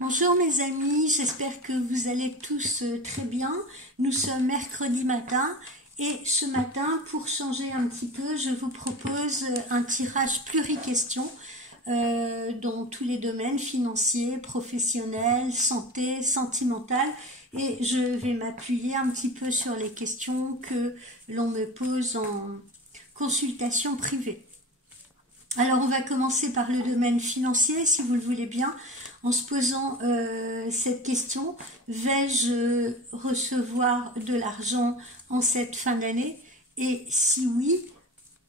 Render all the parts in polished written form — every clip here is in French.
Bonjour mes amis, j'espère que vous allez tous très bien. Nous sommes mercredi matin et ce matin, pour changer un petit peu, je vous propose un tirage pluri-questions dans tous les domaines financiers, professionnels, santé, sentimental. Et je vais m'appuyer un petit peu sur les questions que l'on me pose en consultation privée. Alors on va commencer par le domaine financier, si vous le voulez bien, en se posant cette question: vais-je recevoir de l'argent en cette fin d'année? Et si oui,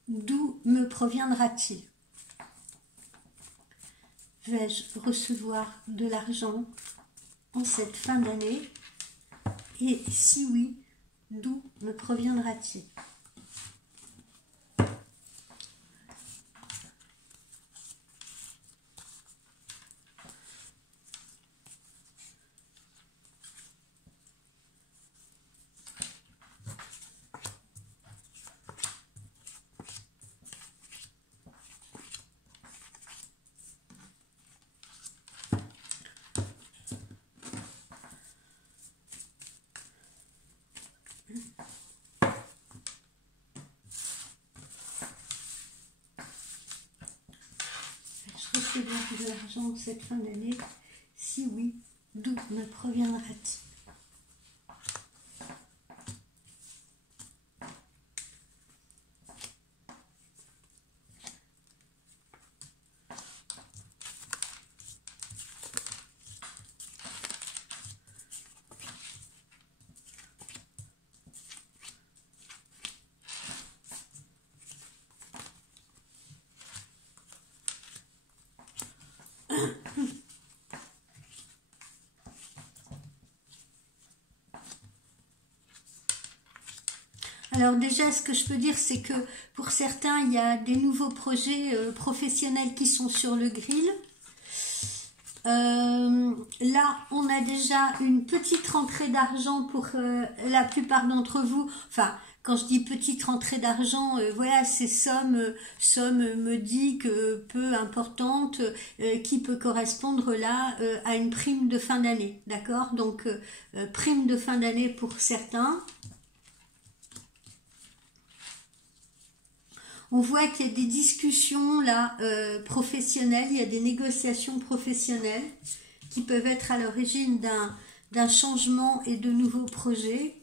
d'où me proviendra-t-il? Vais-je recevoir de l'argent en cette fin d'année? Et si oui, d'où me proviendra-t-il? Recevoir de l'argent en cette fin d'année? Si oui, d'où me proviendra-t-il? Alors déjà, ce que je peux dire, c'est que pour certains, il y a des nouveaux projets professionnels qui sont sur le grill. Là, on a déjà une petite rentrée d'argent pour la plupart d'entre vous. Enfin, quand je dis petite rentrée d'argent, voilà, c'est somme modique, peu importante, qui peut correspondre là à une prime de fin d'année, d'accord? Donc, prime de fin d'année pour certains. On voit qu'il y a des discussions là professionnelles, il y a des négociations professionnelles qui peuvent être à l'origine d'un changement et de nouveaux projets.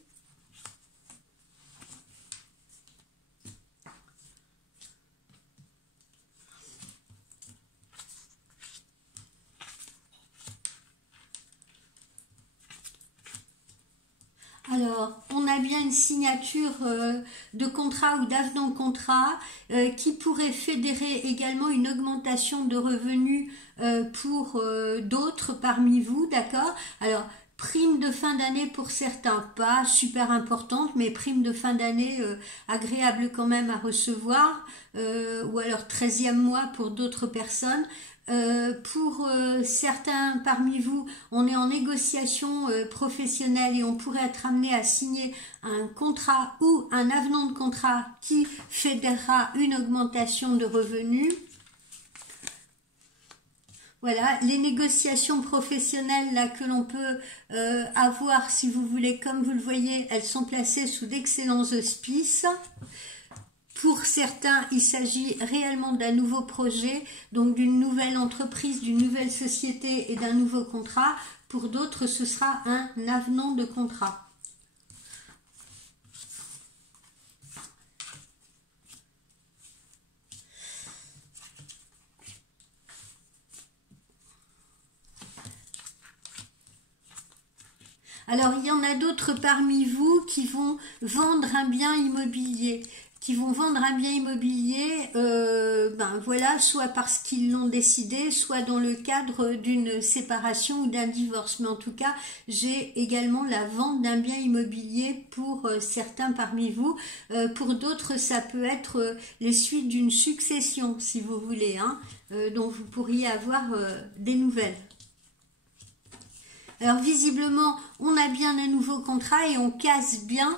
Alors, on a bien une signature de contrat ou d'avenant de contrat qui pourrait fédérer également une augmentation de revenus pour d'autres parmi vous, d'accord? Alors, prime de fin d'année pour certains, pas super importante, mais prime de fin d'année agréable quand même à recevoir, ou alors 13e mois pour d'autres personnes. Pour certains parmi vous, on est en négociation professionnelle et on pourrait être amené à signer un contrat ou un avenant de contrat qui fédérera une augmentation de revenus. Voilà, les négociations professionnelles là que l'on peut avoir, si vous voulez, comme vous le voyez, elles sont placées sous d'excellents auspices. Pour certains, il s'agit réellement d'un nouveau projet, donc d'une nouvelle entreprise, d'une nouvelle société et d'un nouveau contrat. Pour d'autres, ce sera un avenant de contrat. Alors, il y en a d'autres parmi vous qui vont vendre un bien immobilier. Ben voilà, soit parce qu'ils l'ont décidé, soit dans le cadre d'une séparation ou d'un divorce. Mais en tout cas, j'ai également la vente d'un bien immobilier pour certains parmi vous. Pour d'autres, ça peut être les suites d'une succession, si vous voulez, hein, dont vous pourriez avoir des nouvelles. Alors visiblement, on a bien un nouveau contrat et on casse bien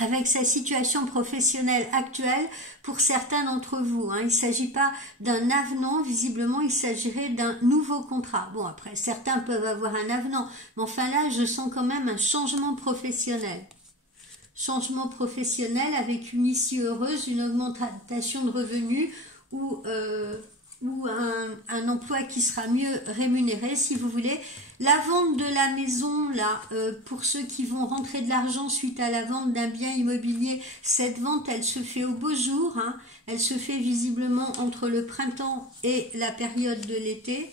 avec sa situation professionnelle actuelle pour certains d'entre vous. Il ne s'agit pas d'un avenant, visiblement il s'agirait d'un nouveau contrat. Bon, après, certains peuvent avoir un avenant, mais enfin là, je sens quand même un changement professionnel. Changement professionnel avec une issue heureuse, une augmentation de revenus ou un emploi qui sera mieux rémunéré, si vous voulez. La vente de la maison, là, pour ceux qui vont rentrer de l'argent suite à la vente d'un bien immobilier, cette vente, elle se fait au beau jour. Elle se fait visiblement entre le printemps et la période de l'été.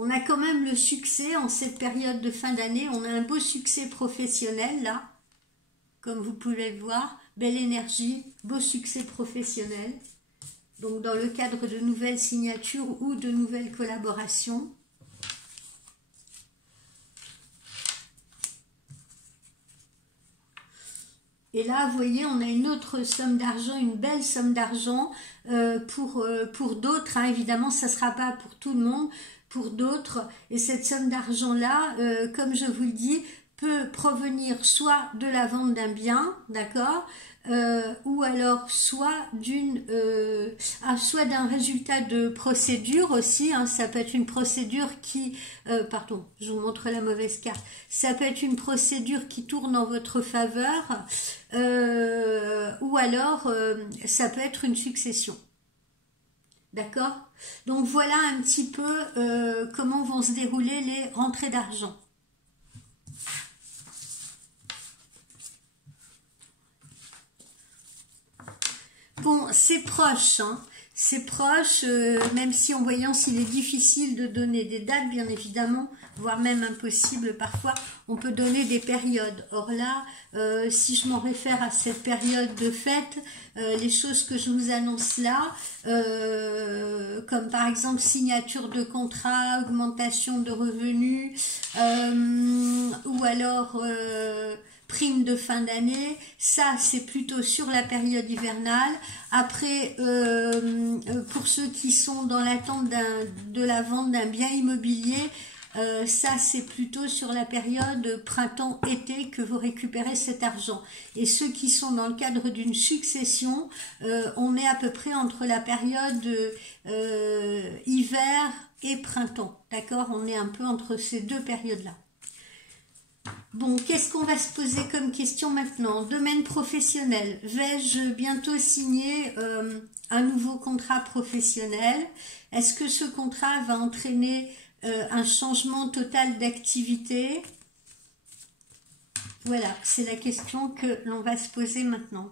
On a quand même le succès en cette période de fin d'année. On a un beau succès professionnel là, comme vous pouvez le voir. Belle énergie, beau succès professionnel. Donc dans le cadre de nouvelles signatures ou de nouvelles collaborations. Et là, vous voyez, on a une autre somme d'argent, une belle somme d'argent pour d'autres. Évidemment, ça ne sera pas pour tout le monde, pour d'autres. Et cette somme d'argent-là, comme je vous le dis, peut provenir soit de la vente d'un bien, d'accord, ou alors soit soit d'un résultat de procédure aussi. Ça peut être une procédure qui, pardon, je vous montre la mauvaise carte. Ça peut être une procédure qui tourne en votre faveur, ou alors ça peut être une succession. D'accord? Donc voilà un petit peu comment vont se dérouler les rentrées d'argent. Bon, c'est proche, c'est proche, même si en voyance il est difficile de donner des dates, bien évidemment, voire même impossible parfois, on peut donner des périodes. Or là, si je m'en réfère à cette période de fête, les choses que je vous annonce là, comme par exemple signature de contrat, augmentation de revenus, ou alors prime de fin d'année, ça c'est plutôt sur la période hivernale. Après, pour ceux qui sont dans l'attente de la vente d'un bien immobilier, ça c'est plutôt sur la période printemps-été que vous récupérez cet argent. Et ceux qui sont dans le cadre d'une succession, on est à peu près entre la période hiver et printemps, d'accord? On est un peu entre ces deux périodes-là. Bon, qu'est-ce qu'on va se poser comme question maintenant? Domaine professionnel. Vais-je bientôt signer un nouveau contrat professionnel? Est-ce que ce contrat va entraîner un changement total d'activité? Voilà, c'est la question que l'on va se poser maintenant.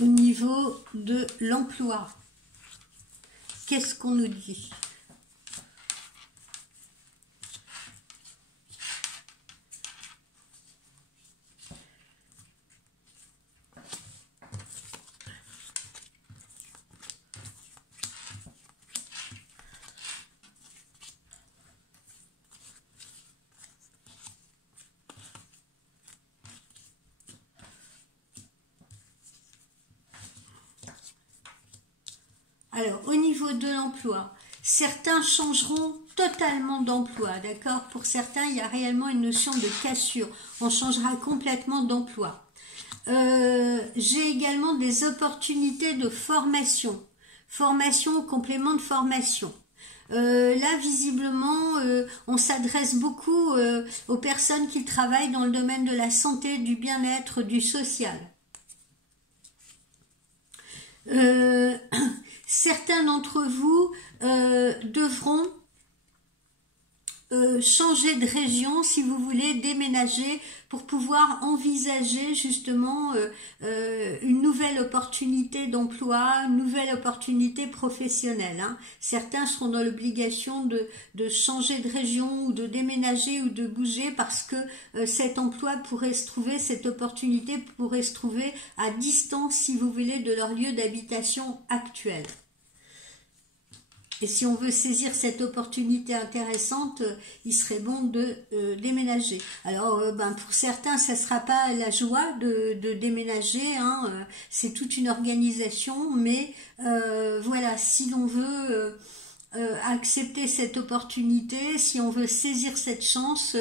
Au niveau de l'emploi, qu'est-ce qu'on nous dit? Alors, au niveau de l'emploi, certains changeront totalement d'emploi, d'accord? Pour certains, il y a réellement une notion de cassure. On changera complètement d'emploi. J'ai également des opportunités de formation. Formation, complément de formation. Là, visiblement, on s'adresse beaucoup aux personnes qui travaillent dans le domaine de la santé, du bien-être, du social. Certains d'entre vous devront changer de région, si vous voulez, déménager pour pouvoir envisager justement une nouvelle opportunité d'emploi, une nouvelle opportunité professionnelle. Certains seront dans l'obligation de changer de région ou de déménager ou de bouger parce que cet emploi pourrait se trouver, cette opportunité pourrait se trouver à distance, si vous voulez, de leur lieu d'habitation actuel. Et si on veut saisir cette opportunité intéressante, il serait bon de déménager. Alors, pour certains, ça ne sera pas la joie de déménager, hein, c'est toute une organisation, mais voilà, si l'on veut accepter cette opportunité, si on veut saisir cette chance,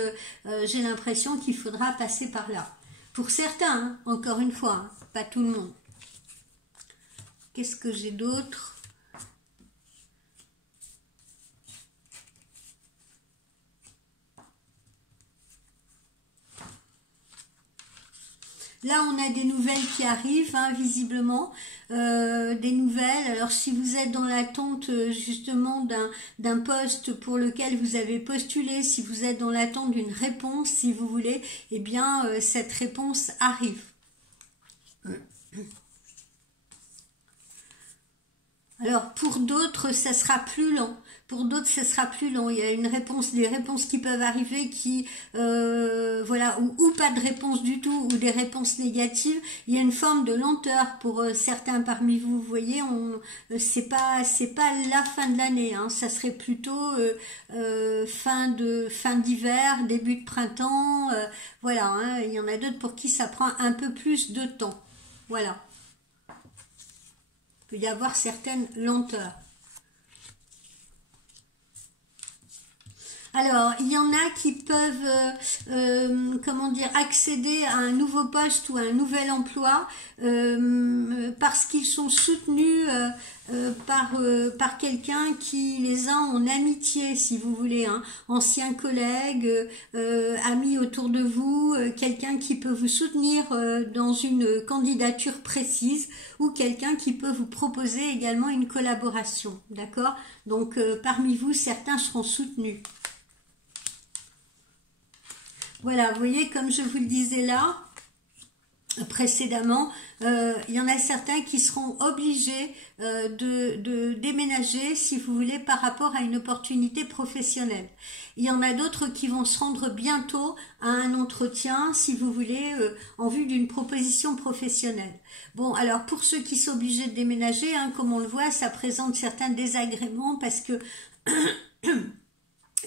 j'ai l'impression qu'il faudra passer par là. Pour certains, hein, encore une fois, hein, pas tout le monde. Qu'est-ce que j'ai d'autre ? Là, on a des nouvelles qui arrivent, hein, visiblement, des nouvelles. Alors, si vous êtes dans l'attente justement d'un poste pour lequel vous avez postulé, si vous êtes dans l'attente d'une réponse, si vous voulez, eh bien, cette réponse arrive. Alors, pour d'autres, ça sera plus lent. Pour d'autres, ça sera plus lent. Il y a des réponses qui peuvent arriver qui, voilà, ou pas de réponse du tout, ou des réponses négatives. Il y a une forme de lenteur pour certains parmi vous. Vous voyez, c'est pas la fin de l'année, hein. Ça serait plutôt fin d'hiver, début de printemps. Voilà, hein. Il y en a d'autres pour qui ça prend un peu plus de temps. Voilà. Il peut y avoir certaines lenteurs. Alors, il y en a qui peuvent, comment dire, accéder à un nouveau poste ou à un nouvel emploi parce qu'ils sont soutenus par quelqu'un qui les a en amitié, si vous voulez, hein, ancien collègue, ami autour de vous, quelqu'un qui peut vous soutenir dans une candidature précise ou quelqu'un qui peut vous proposer également une collaboration, d'accord? Donc, parmi vous, certains seront soutenus. Voilà, vous voyez, comme je vous le disais là, précédemment, il y en a certains qui seront obligés de déménager, si vous voulez, par rapport à une opportunité professionnelle. Il y en a d'autres qui vont se rendre bientôt à un entretien, si vous voulez, en vue d'une proposition professionnelle. Bon, alors pour ceux qui sont obligés de déménager, hein, comme on le voit, ça présente certains désagréments parce que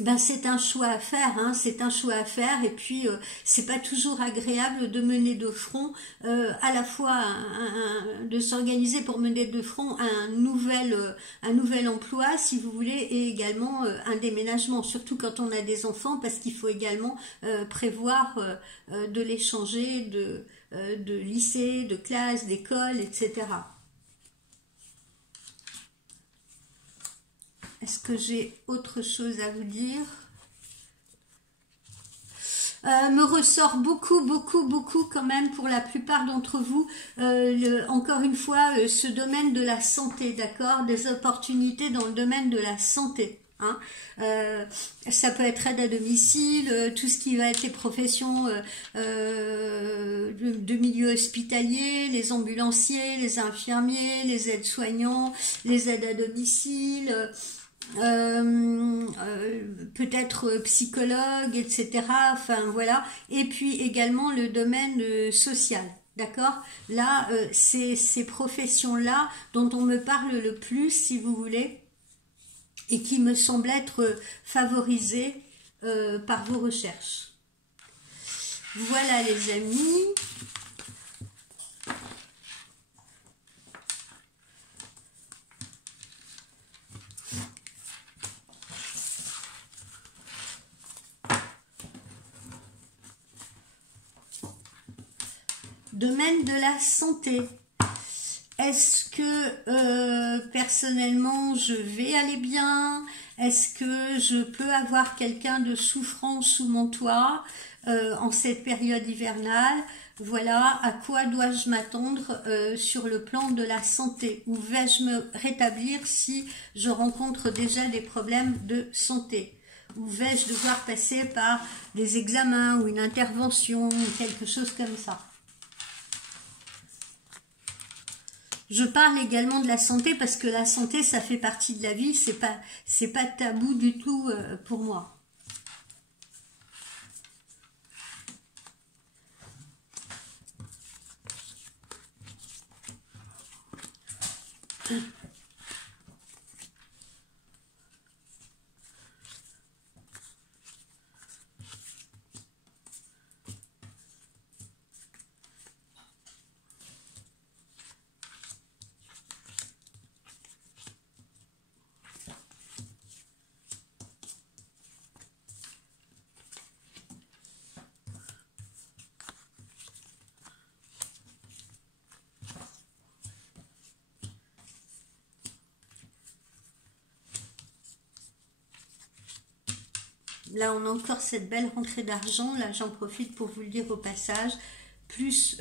ben c'est un choix à faire, hein, c'est un choix à faire, et puis c'est pas toujours agréable de mener de front à la fois de s'organiser pour mener de front un nouvel emploi, si vous voulez, et également un déménagement, surtout quand on a des enfants, parce qu'il faut également prévoir de les changer de lycée, de classe, d'école, etc. Est-ce que j'ai autre chose à vous dire? Me ressort beaucoup quand même pour la plupart d'entre vous, encore une fois, ce domaine de la santé, d'accord? Des opportunités dans le domaine de la santé. Hein. Ça peut être aide à domicile, tout ce qui va être les professions de milieu hospitalier, les ambulanciers, les infirmiers, les aides-soignants, les aides à domicile, peut-être psychologue, etc. Enfin voilà. Et puis également le domaine social. D'accord? Là, c'est ces professions-là dont on me parle le plus, si vous voulez, et qui me semblent être favorisées par vos recherches. Voilà les amis. Domaine de la santé. Est-ce que personnellement je vais aller bien? Est-ce que je peux avoir quelqu'un de souffrant sous mon toit en cette période hivernale? Voilà, à quoi dois-je m'attendre sur le plan de la santé? Où vais-je me rétablir si je rencontre déjà des problèmes de santé? Ou vais-je devoir passer par des examens ou une intervention ou quelque chose comme ça? Je parle également de la santé parce que la santé, ça fait partie de la vie, c'est pas tabou du tout pour moi. là on a encore cette belle rentrée d'argent, là j'en profite pour vous le dire au passage, plus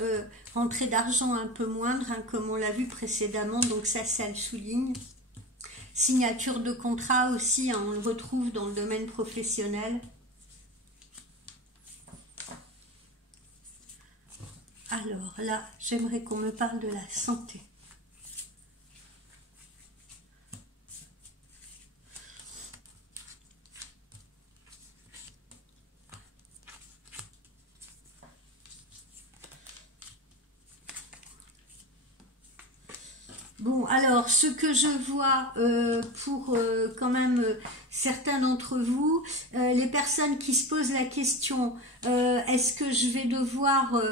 rentrée d'argent un peu moindre, hein, comme on l'a vu précédemment, donc ça le souligne. Signature de contrat aussi, hein, on le retrouve dans le domaine professionnel. Alors là, j'aimerais qu'on me parle de la santé. Bon, alors, ce que je vois pour quand même certains d'entre vous, les personnes qui se posent la question, est-ce que je vais devoir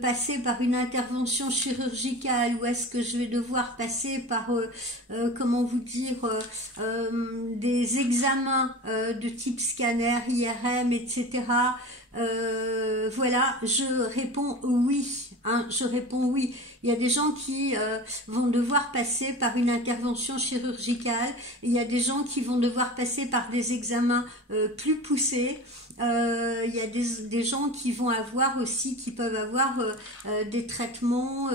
passer par une intervention chirurgicale ou est-ce que je vais devoir passer par, comment vous dire, des examens de type scanner, IRM, etc. Voilà, je réponds oui. Hein, je réponds oui. Il y a des gens qui vont devoir passer par une intervention chirurgicale. Il y a des gens qui vont devoir passer par des examens plus poussés. Il y a des gens qui vont avoir aussi, qui peuvent avoir des traitements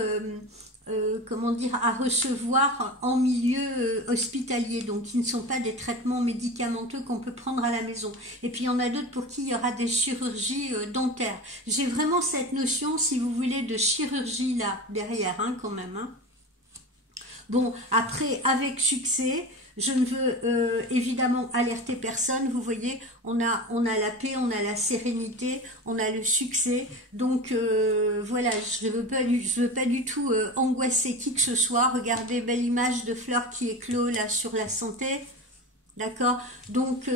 comment dire, à recevoir en milieu hospitalier, donc qui ne sont pas des traitements médicamenteux qu'on peut prendre à la maison. Et puis il y en a d'autres pour qui il y aura des chirurgies dentaires. J'ai vraiment cette notion, si vous voulez, de chirurgie là, derrière, hein, quand même. Hein. Bon, après, avec succès, je ne veux évidemment alerter personne. Vous voyez, on a la paix, on a la sérénité, on a le succès. Donc voilà, je veux pas du tout angoisser qui que ce soit. Regardez, belle image de fleurs qui éclot là sur la santé. D'accord, donc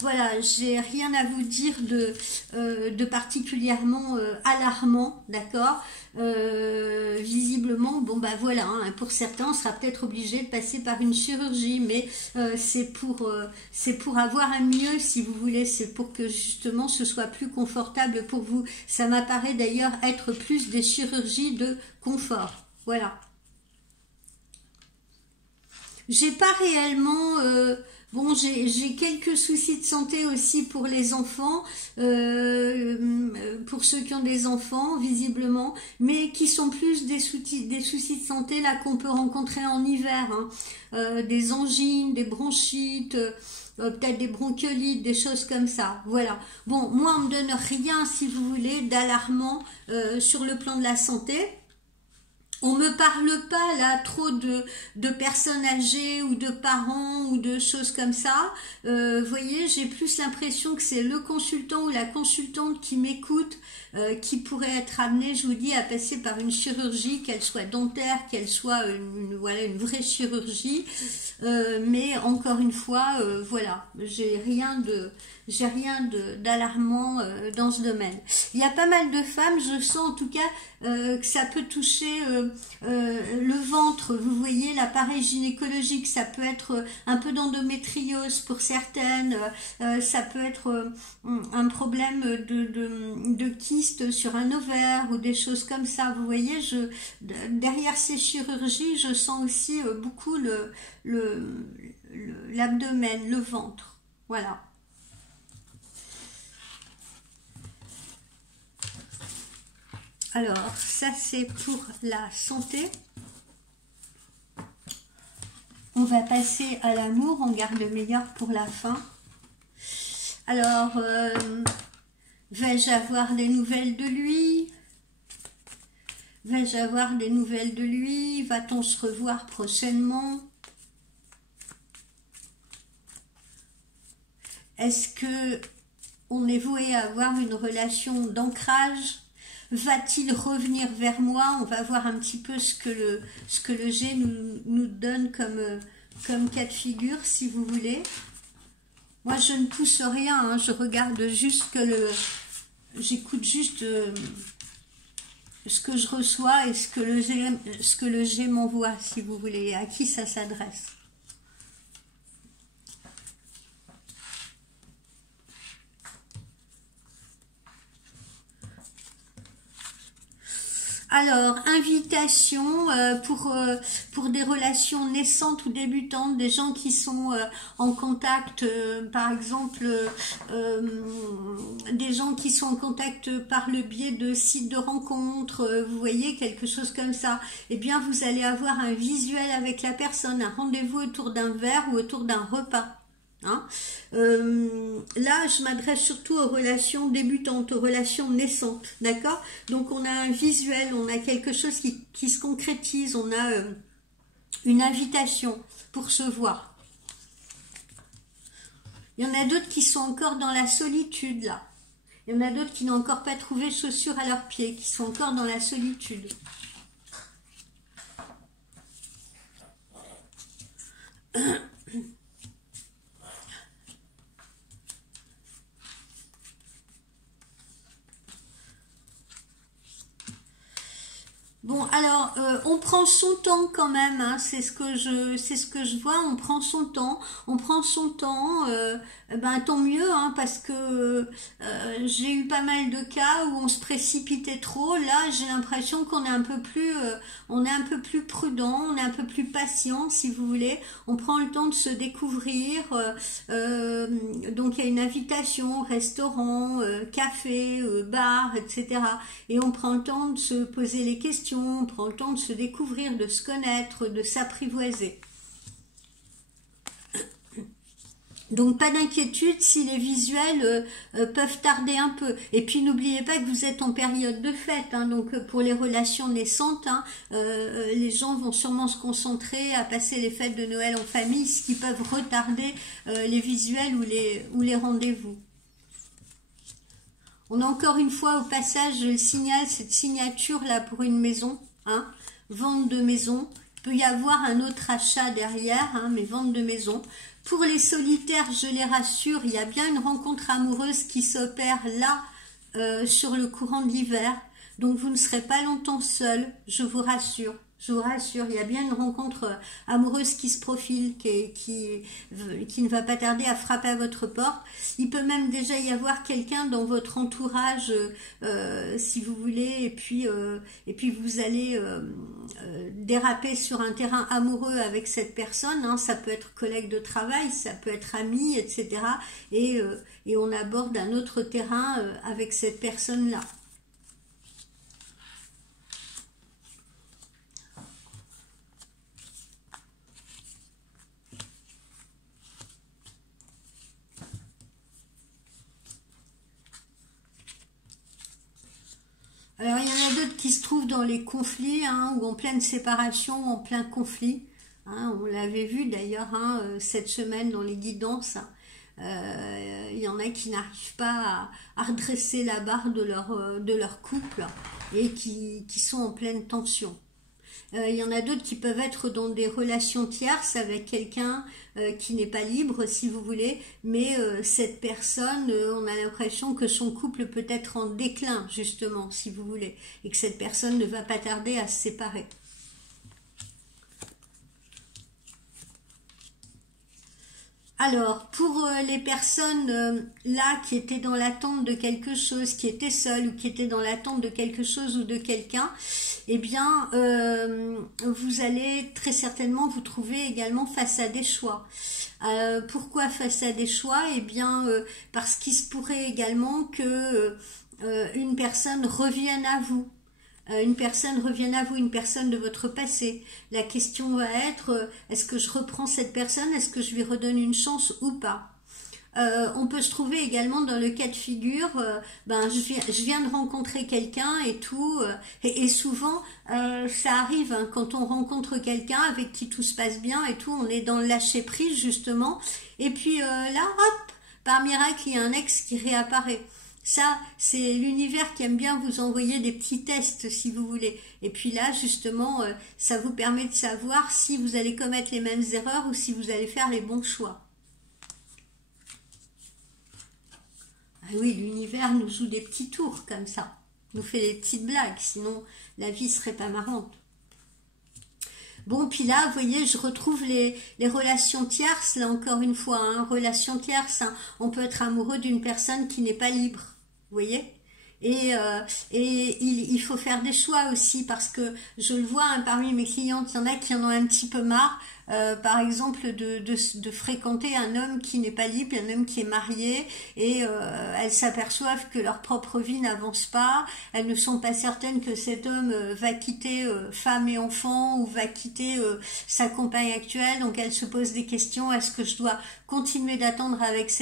voilà, j'ai rien à vous dire de particulièrement alarmant, d'accord. Visiblement, bon bah voilà, hein, pour certains, on sera peut-être obligé de passer par une chirurgie, mais c'est pour avoir un mieux, si vous voulez, c'est pour que justement ce soit plus confortable pour vous. Ça m'apparaît d'ailleurs être plus des chirurgies de confort, voilà. J'ai pas réellement... bon, j'ai quelques soucis de santé aussi pour les enfants, pour ceux qui ont des enfants, visiblement, mais qui sont plus des soucis de santé là qu'on peut rencontrer en hiver, hein. Des angines, des bronchites, peut-être des bronchiolites, des choses comme ça. Voilà. Bon, moi, on me donne rien, si vous voulez, d'alarmant sur le plan de la santé. On me parle pas là trop de personnes âgées ou de parents ou de choses comme ça. Voyez, j'ai plus l'impression que c'est le consultant ou la consultante qui m'écoute, qui pourrait être amené, je vous dis, à passer par une chirurgie, qu'elle soit dentaire, qu'elle soit voilà, une vraie chirurgie. Mais encore une fois, voilà, j'ai rien d'alarmant dans ce domaine. Il y a pas mal de femmes, je sens en tout cas que ça peut toucher le ventre, vous voyez, l'appareil gynécologique, ça peut être un peu d'endométriose pour certaines, ça peut être un problème de kyste sur un ovaire ou des choses comme ça, vous voyez, derrière ces chirurgies, je sens aussi beaucoup l'abdomen, le ventre, voilà. Alors, ça c'est pour la santé. On va passer à l'amour, on garde le meilleur pour la fin. Alors, vais-je avoir des nouvelles de lui? Vais-je avoir des nouvelles de lui? Va-t-on se revoir prochainement? Est-ce que on est voué à avoir une relation d'ancrage? Va-t-il revenir vers moi? On va voir un petit peu ce que le G nous donne comme cas de figure, si vous voulez. Moi, je ne pousse rien, hein, je regarde juste j'écoute juste ce que je reçois et ce que le G m'envoie, si vous voulez, à qui ça s'adresse. Alors, invitation pour des relations naissantes ou débutantes, des gens qui sont en contact, par exemple, des gens qui sont en contact par le biais de sites de rencontres, vous voyez, quelque chose comme ça. Eh bien, vous allez avoir un visuel avec la personne, un rendez-vous autour d'un verre ou autour d'un repas. Hein. Là, je m'adresse surtout aux relations débutantes, aux relations naissantes, d'accord? Donc, on a un visuel, on a quelque chose qui se concrétise, on a une invitation pour se voir. Il y en a d'autres qui sont encore dans la solitude, là. Il y en a d'autres qui n'ont encore pas trouvé chaussures à leurs pieds, qui sont encore dans la solitude. Bon, alors, on prend son temps quand même, hein, c'est ce que je vois, on prend son temps, ben tant mieux, hein, parce que j'ai eu pas mal de cas où on se précipitait trop. Là, j'ai l'impression qu'on est un peu plus, on est un peu plus prudent, on est un peu plus patient, si vous voulez. On prend le temps de se découvrir. Donc, il y a une invitation, restaurant, café, bar, etc. Et on prend le temps de se poser les questions. On prend le temps de se découvrir, de se connaître, de s'apprivoiser. Donc pas d'inquiétude si les visuels peuvent tarder un peu. Et puis n'oubliez pas que vous êtes en période de fête, hein, donc pour les relations naissantes, hein, les gens vont sûrement se concentrer à passer les fêtes de Noël en famille, ce qui peuvent retarder les visuels ou les rendez-vous. On a encore une fois au passage, je le signale, cette signature là pour une maison, hein, vente de maison. Il peut y avoir un autre achat derrière, hein, mais vente de maison. Pour les solitaires, je les rassure, il y a bien une rencontre amoureuse qui s'opère là sur le courant de l'hiver. Donc vous ne serez pas longtemps seul, je vous rassure. Je vous rassure, il y a bien une rencontre amoureuse qui se profile, qui ne va pas tarder à frapper à votre porte. Il peut même déjà y avoir quelqu'un dans votre entourage, si vous voulez, et puis vous allez déraper sur un terrain amoureux avec cette personne. Hein. Ça peut être collègue de travail, ça peut être ami, etc. Et on aborde un autre terrain avec cette personne-là. Alors, il y en a d'autres qui se trouvent dans les conflits, hein, ou en pleine séparation, en plein conflit. Hein, on l'avait vu d'ailleurs hein, cette semaine dans les guidances. Il y en a qui n'arrivent pas à redresser la barre de leur couple et qui sont en pleine tension. Il y en a d'autres qui peuvent être dans des relations tierces avec quelqu'un qui n'est pas libre, si vous voulez, mais cette personne, on a l'impression que son couple peut être en déclin, justement, si vous voulez, et que cette personne ne va pas tarder à se séparer. Alors, pour les personnes là qui étaient dans l'attente de quelque chose, qui étaient seules ou qui étaient dans l'attente de quelque chose ou de quelqu'un, eh bien, vous allez très certainement vous trouver également face à des choix. Pourquoi face à des choix? Eh bien, parce qu'il se pourrait également que une personne revienne à vous. Une personne revienne à vous, une personne de votre passé. La question va être, est-ce que je reprends cette personne? Est-ce que je lui redonne une chance ou pas? On peut se trouver également dans le cas de figure, je viens de rencontrer quelqu'un et tout, et souvent ça arrive hein, quand on rencontre quelqu'un avec qui tout se passe bien et tout, on est dans le lâcher prise justement, et puis là, hop, par miracle, il y a un ex qui réapparaît. Ça, c'est l'univers qui aime bien vous envoyer des petits tests, si vous voulez. Et puis là, justement, ça vous permet de savoir si vous allez commettre les mêmes erreurs ou si vous allez faire les bons choix. Ah oui, l'univers nous joue des petits tours comme ça. Nous fait des petites blagues, sinon la vie serait pas marrante. Bon, puis là, vous voyez, je retrouve les relations tierces, là encore une fois, hein, relations tierces, hein, on peut être amoureux d'une personne qui n'est pas libre, vous voyez, Et il faut faire des choix aussi, parce que je le vois, hein, parmi mes clientes, il y en a qui en ont un petit peu marre, par exemple de fréquenter un homme qui n'est pas libre, un homme qui est marié, et elles s'aperçoivent que leur propre vie n'avance pas, elles ne sont pas certaines que cet homme va quitter femme et enfant, ou va quitter sa compagne actuelle, donc elles se posent des questions: est-ce que je dois continuer d'attendre avec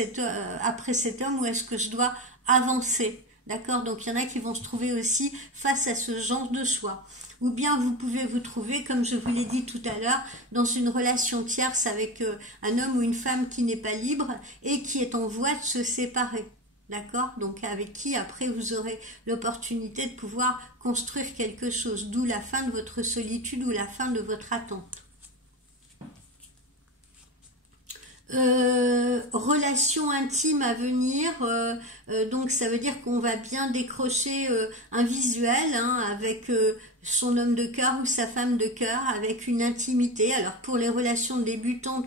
après cet homme, ou est-ce que je dois avancer? D'accord? Donc il y en a qui vont se trouver aussi face à ce genre de choix. Ou bien vous pouvez vous trouver, comme je vous l'ai dit tout à l'heure, dans une relation tierce avec un homme ou une femme qui n'est pas libre et qui est en voie de se séparer. D'accord? Donc avec qui après vous aurez l'opportunité de pouvoir construire quelque chose, d'où la fin de votre solitude ou la fin de votre attente. Relation intime à venir, donc ça veut dire qu'on va bien décrocher un visuel, hein, avec son homme de cœur ou sa femme de cœur, avec une intimité. Alors pour les relations débutantes,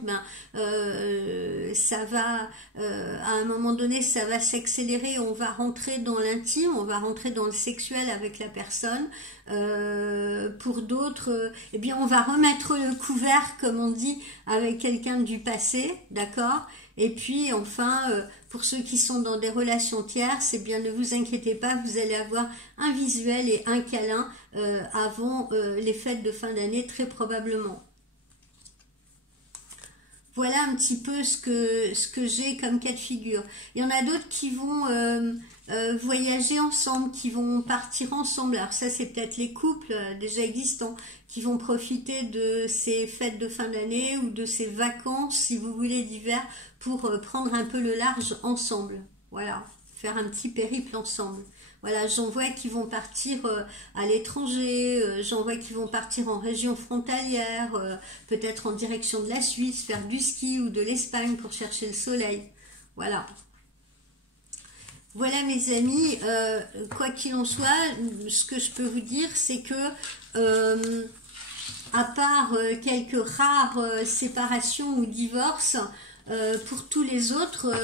ça va à un moment donné, ça va s'accélérer, on va rentrer dans l'intime, on va rentrer dans le sexuel avec la personne. Pour d'autres, eh bien on va remettre le couvert, comme on dit, avec quelqu'un du passé, d'accord? Et puis enfin, pour ceux qui sont dans des relations tierces, eh bien ne vous inquiétez pas, vous allez avoir un visuel et un câlin avant les fêtes de fin d'année, très probablement. Voilà un petit peu ce que j'ai comme cas de figure. Il y en a d'autres qui vont voyager ensemble, qui vont partir ensemble. Alors ça, c'est peut-être les couples déjà existants qui vont profiter de ces fêtes de fin d'année ou de ces vacances, si vous voulez, d'hiver, pour prendre un peu le large ensemble. Voilà, faire un petit périple ensemble. Voilà, j'en vois qui vont partir à l'étranger, j'en vois qui vont partir en région frontalière, peut-être en direction de la Suisse, faire du ski, ou de l'Espagne pour chercher le soleil. Voilà. Voilà mes amis, quoi qu'il en soit, ce que je peux vous dire, c'est que à part quelques rares séparations ou divorces, pour tous les autres,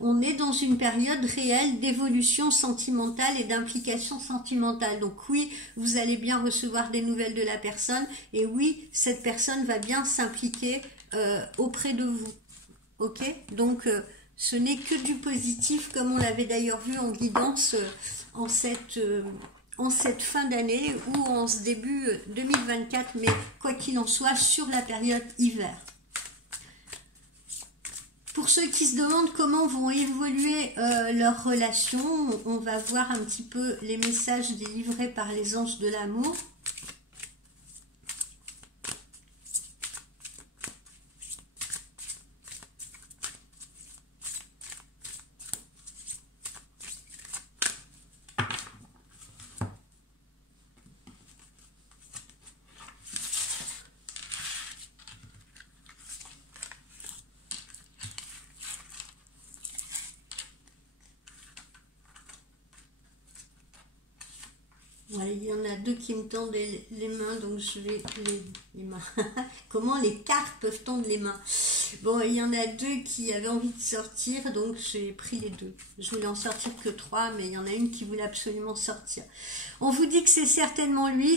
on est dans une période réelle d'évolution sentimentale et d'implication sentimentale. Donc oui, vous allez bien recevoir des nouvelles de la personne, et oui, cette personne va bien s'impliquer auprès de vous. Ok? Donc ce n'est que du positif, comme on l'avait d'ailleurs vu en guidance en cette fin d'année ou en ce début 2024, mais quoi qu'il en soit, sur la période hiver. Pour ceux qui se demandent comment vont évoluer leurs relations, on va voir un petit peu les messages délivrés par les anges de l'amour. Voilà, il y en a deux qui me tendent les mains, donc je vais les mains. Comment les cartes peuvent tendre les mains? Bon, il y en a deux qui avaient envie de sortir, donc j'ai pris les deux. Je voulais en sortir que 3, mais il y en a une qui voulait absolument sortir. On vous dit que c'est certainement lui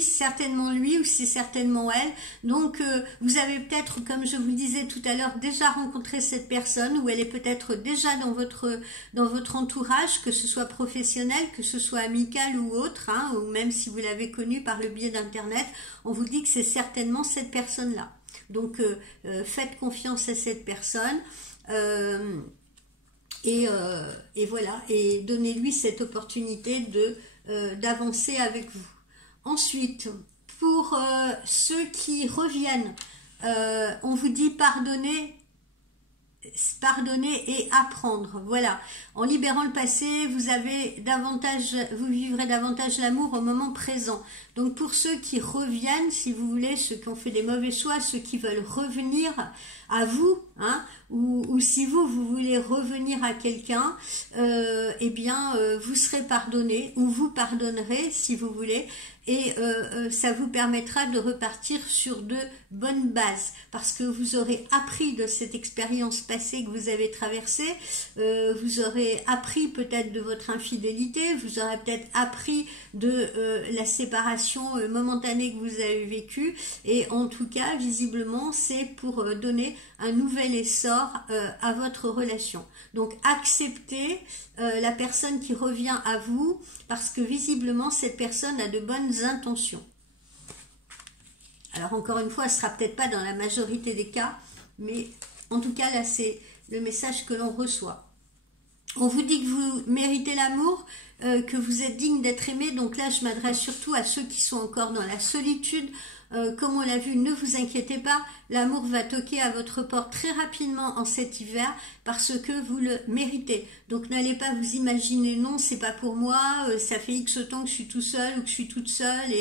ou c'est certainement elle. Donc vous avez peut-être, comme je vous le disais tout à l'heure, déjà rencontré cette personne, ou elle est peut-être déjà dans votre entourage, que ce soit professionnel, que ce soit amical ou autre, hein, ou même si vous l'avez connue par le biais d'internet. On vous dit que c'est certainement cette personne-là. Donc faites confiance à cette personne et voilà, et donnez-lui cette opportunité d'avancer avec vous. Ensuite, pour ceux qui reviennent, on vous dit pardonner et apprendre. Voilà, en libérant le passé, vous vivrez davantage l'amour au moment présent. Donc pour ceux qui reviennent, si vous voulez, ceux qui ont fait des mauvais choix, ceux qui veulent revenir à vous, hein, ou si vous voulez revenir à quelqu'un, eh bien, vous serez pardonné, ou vous pardonnerez si vous voulez, et ça vous permettra de repartir sur de bonnes bases, parce que vous aurez appris de cette expérience passée que vous avez traversée, vous aurez appris peut-être de votre infidélité, vous aurez peut-être appris de la séparation momentanée que vous avez vécue, et en tout cas, visiblement, c'est pour donner un nouvel essor à votre relation. Donc, acceptez la personne qui revient à vous, parce que visiblement, cette personne a de bonnes intentions. Alors, encore une fois, elle ne sera peut-être pas dans la majorité des cas, mais en tout cas, là, c'est le message que l'on reçoit. On vous dit que vous méritez l'amour, que vous êtes digne d'être aimé. Donc là, je m'adresse surtout à ceux qui sont encore dans la solitude. Comme on l'a vu, ne vous inquiétez pas, l'amour va toquer à votre porte très rapidement en cet hiver parce que vous le méritez. Donc n'allez pas vous imaginer, non, c'est pas pour moi, ça fait X temps que je suis tout seul ou que je suis toute seule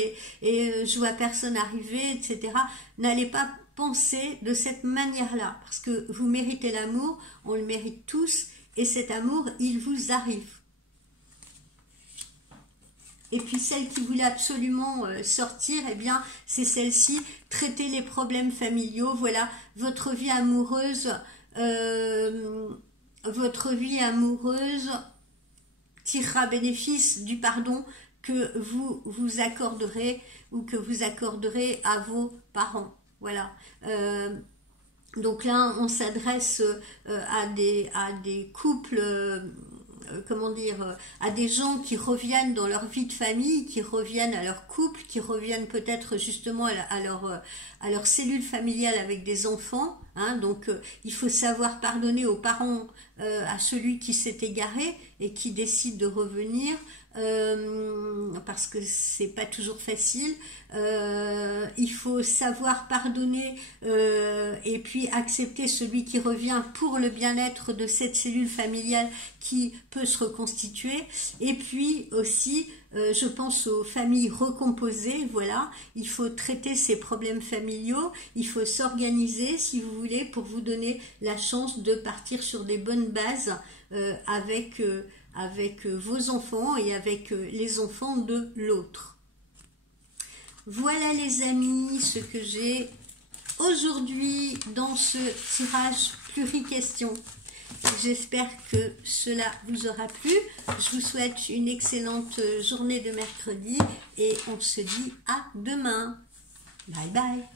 et je vois personne arriver, etc. N'allez pas penser de cette manière-là parce que vous méritez l'amour, on le mérite tous et cet amour, il vous arrive. Et puis celle qui voulait absolument sortir, eh bien c'est celle-ci, traiter les problèmes familiaux, voilà, votre vie amoureuse tirera bénéfice du pardon que vous vous accorderez ou que vous accorderez à vos parents, voilà. Donc là, on s'adresse à des couples, comment dire, à des gens qui reviennent dans leur vie de famille, qui reviennent à leur couple, qui reviennent peut-être justement à leur cellule familiale avec des enfants. Hein, donc il faut savoir pardonner aux parents, à celui qui s'est égaré et qui décide de revenir. Parce que c'est pas toujours facile. Il faut savoir pardonner et puis accepter celui qui revient pour le bien-être de cette cellule familiale qui peut se reconstituer. Et puis aussi, je pense aux familles recomposées, voilà, il faut traiter ces problèmes familiaux, il faut s'organiser, si vous voulez, pour vous donner la chance de partir sur des bonnes bases avec vos enfants et avec les enfants de l'autre. Voilà les amis, ce que j'ai aujourd'hui dans ce tirage pluri-question. J'espère que cela vous aura plu. Je vous souhaite une excellente journée de mercredi et on se dit à demain. Bye bye.